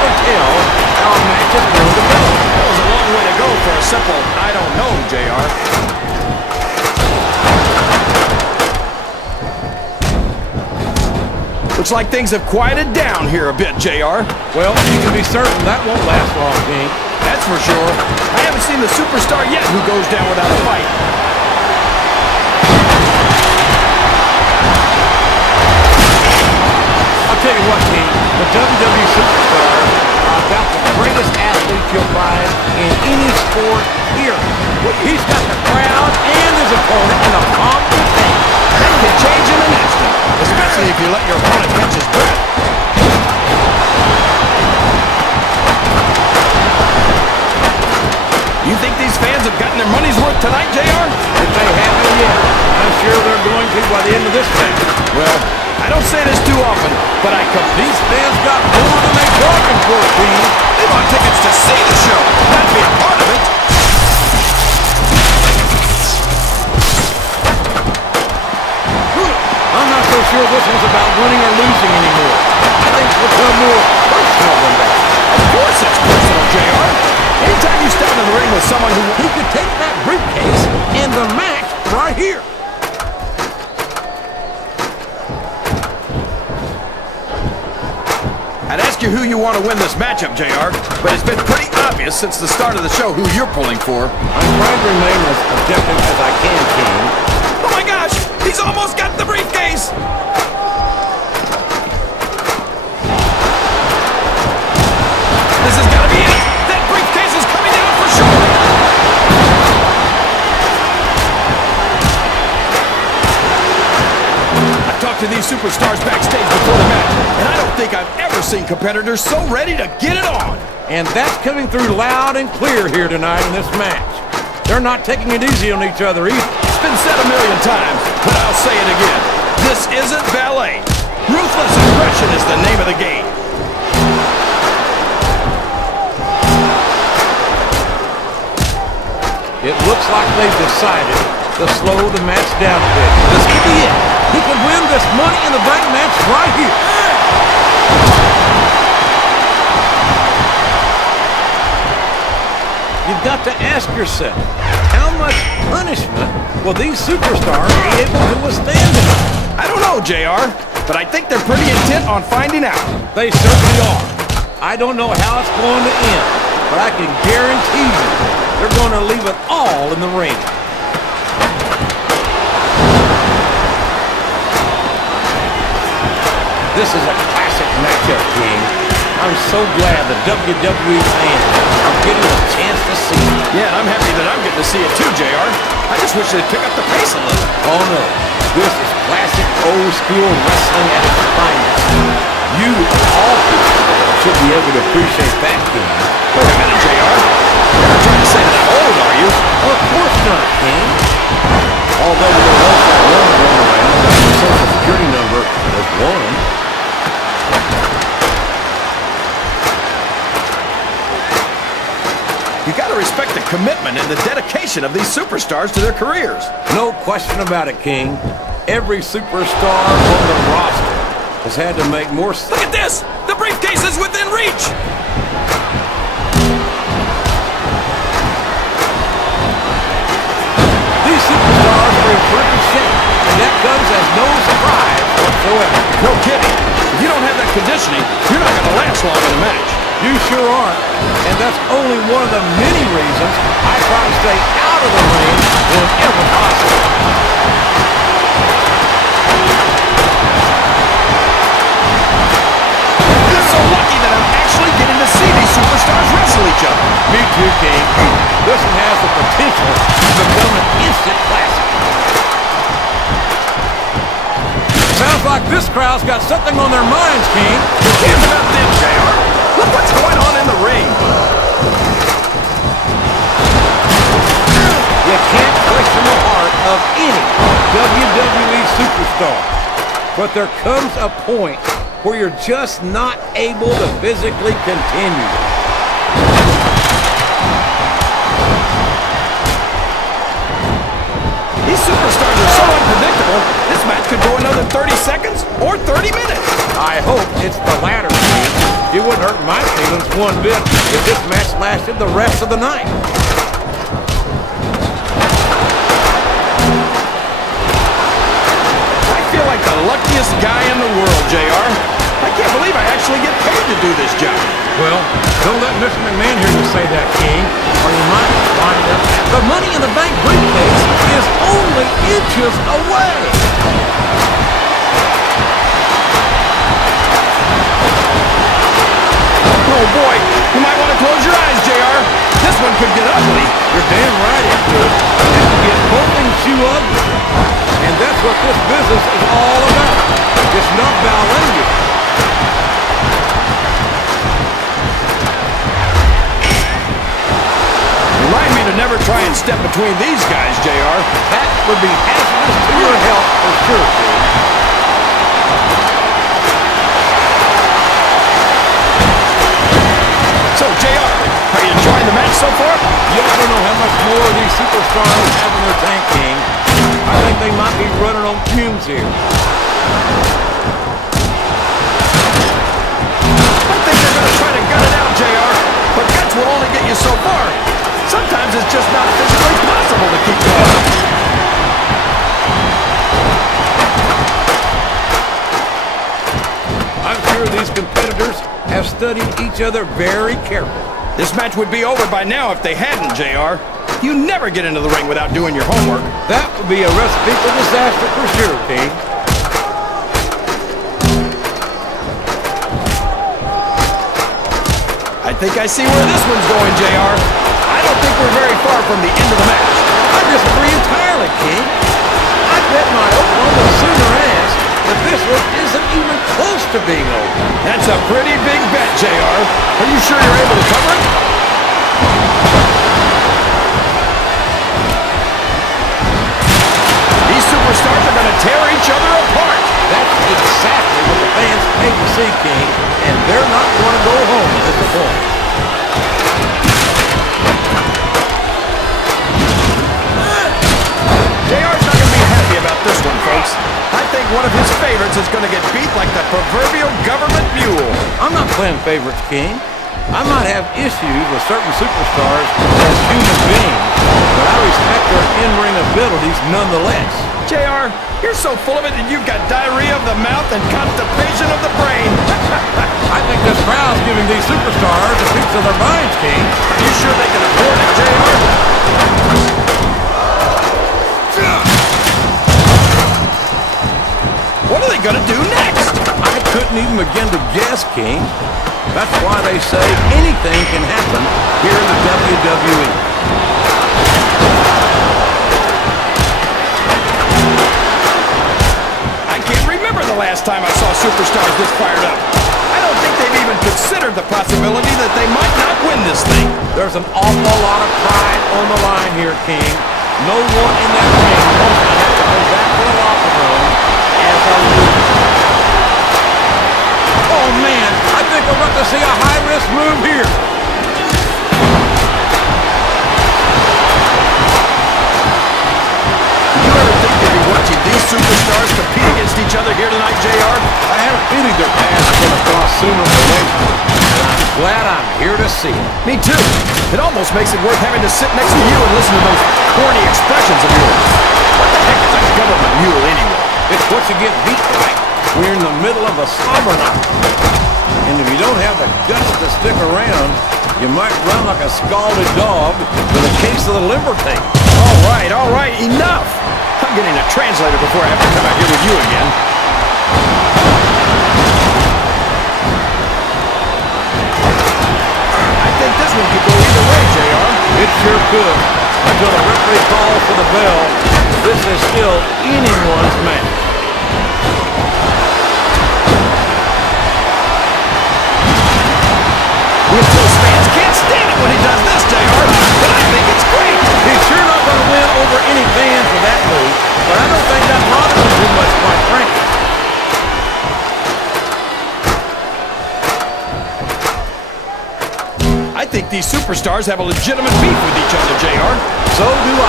never tell how a match is going to go. That was a long way to go for a simple, I don't know, JR. Looks like things have quieted down here a bit, JR. Well, you can be certain that won't last long, King. That's for sure. I haven't seen the superstar yet who goes down without a fight. I'll tell you what, King, the WWE superstars are about the greatest athletes you'll find in any sport here. He's got the crowd and his opponent in the palm of his hand. That can change in an instant, especially if you let your opponent catch his breath. You think these fans have gotten their money's worth tonight, JR? If they haven't yet, I'm sure they're going to by the end of this match. Well, I don't say this too often, but These fans got more than they bargained for, King. They bought tickets to see the show, not to be a part of it. I'm not so sure this one's about winning or losing anymore. I think it's become more personal than that. Of course it's personal, JR. Anytime you step into the ring with someone who could take that briefcase and the match right here. I'd ask you who you want to win this matchup, JR, but it's been pretty obvious since the start of the show who you're pulling for. I'm trying to remain as objective as I can, King. Oh my gosh! He's almost got the briefcase! This has got to be it! That briefcase is coming down for sure! I've talked to these superstars backstage before the match, and I don't think I've ever seen competitors so ready to get it on. And that's coming through loud and clear here tonight in this match. They're not taking it easy on each other either. It's been said a million times, but I'll say it again. This isn't ballet. Ruthless aggression is the name of the game. It looks like they've decided to slow the match down a bit. This could be it. He could win this Money in the Bank match right here. You've got to ask yourself, how much punishment will these superstars be able to withstand tonight? I don't know, JR, but I think they're pretty intent on finding out. They certainly are. I don't know how it's going to end, but I can guarantee you they're going to leave it all in the ring. This is a classic matchup, King. I'm so glad the WWE fans are getting a chance to see it. Yeah, I'm happy that I'm getting to see it too, JR. I just wish they'd pick up the pace a little. Oh no, this is classic old school wrestling at its finest. You, of all people, should be able to appreciate that, King. Wait a minute, JR. You're not trying to say that I'm old, are you? Of course not, King. Although there was that one going around that the Social Security number was one. You gotta respect the commitment and the dedication of these superstars to their careers. No question about it, King. Every superstar on the roster has had to make more... Look at this! The briefcase is within reach! These superstars are in perfect shape, and that comes as no surprise whatsoever. No kidding. If you don't have that conditioning, you're not gonna last long in a match. You sure aren't. And that's only one of the many reasons I try to stay out of the ring whenever possible. I'm so lucky that I'm actually getting to see these superstars wrestle each other. Me too, King. This one has the potential to become an instant classic. Sounds like this crowd's got something on their minds, King. Who cares about them, JR? Look what's going on in the ring. You can't question the heart of any WWE superstar. But there comes a point where you're just not able to physically continue. These superstars are so unpredictable, this match could go another 30 seconds or 30 minutes. I hope it's the latter, King. It wouldn't hurt my feelings one bit if this match lasted the rest of the night. I feel like the luckiest guy in the world, JR. I can't believe I actually get paid to do this job. Well, don't let Mr. McMahon hear you say that, King, or you might wind up. The Money in the Bank briefcase is only inches away. Oh boy, you might want to close your eyes, JR. This one could get ugly. You're damn right it could. It could get holding shoe ugly. And that's what this business is all about. It's not ballet. Remind me to never try and step between these guys, JR. That would be hazardous to your health for sure, King. So, JR, are you enjoying the match so far? Yeah, I don't know how much more of these superstars have in their tank, King. I think they might be running on fumes here. I think they're going to try to gut it out, JR. But guts will only get you so far. Sometimes it's just not physically possible to keep going. I'm sure these competitors have studied each other very carefully. This match would be over by now if they hadn't, JR. You never get into the ring without doing your homework. That would be a recipe for disaster for sure, King. I think I see where this one's going, JR. I don't think we're very far from the end of the match. I disagree entirely, King. I bet my Oklahoma Sooner ass that this one isn't even close to being over. That's a pretty big bet, JR. Are you sure you're able to cover it? These superstars are going to tear each other apart. That's exactly what the fans paid to see, King, and they're not going to go home disappointed. JR's not going to be happy about this one, folks. I think one of his favorites is going to get beat like the proverbial government mule. I'm not playing favorites, King. I might have issues with certain superstars as human beings, but I respect their in-ring abilities nonetheless. JR, you're so full of it that you've got diarrhea of the mouth and constipation of the brain. I think this crowd's giving these superstars a piece of their minds, King. Are you sure they can afford it, JR? What are they going to do next? I couldn't even begin to guess, King. That's why they say anything can happen here in the WWE. I can't remember the last time I saw superstars this fired up. I don't think they've even considered the possibility that they might not win this thing. There's an awful lot of pride on the line here, King. No one in that ring wants to have to go back to the locker room as a loser. Oh, man, I think we're about to see a high-risk move here. Did you ever think you'd be watching these superstars compete against each other here tonight, JR? I have a feeling their paths are going to cross sooner or later, and I'm glad I'm here to see it. Me too. It almost makes it worth having to sit next to you and listen to those corny expressions of yours. What the heck is a government mule anyway? It's what you get beat like. We're in the middle of a slumber night. And if you don't have the guts to stick around, you might run like a scalded dog with a case of the limber tape. All right, enough! I'm getting a translator before I have to come out here with you again. I think this one could go either way, JR. It sure could. Until the referee calls for the bell, this is still anyone's match. Those fans can't stand it when he does this, JR, but I think it's great. He's sure not going to win over any fans with that move, but I don't think that bothers him too much, quite frankly. I think these superstars have a legitimate beef with each other, JR. So do I.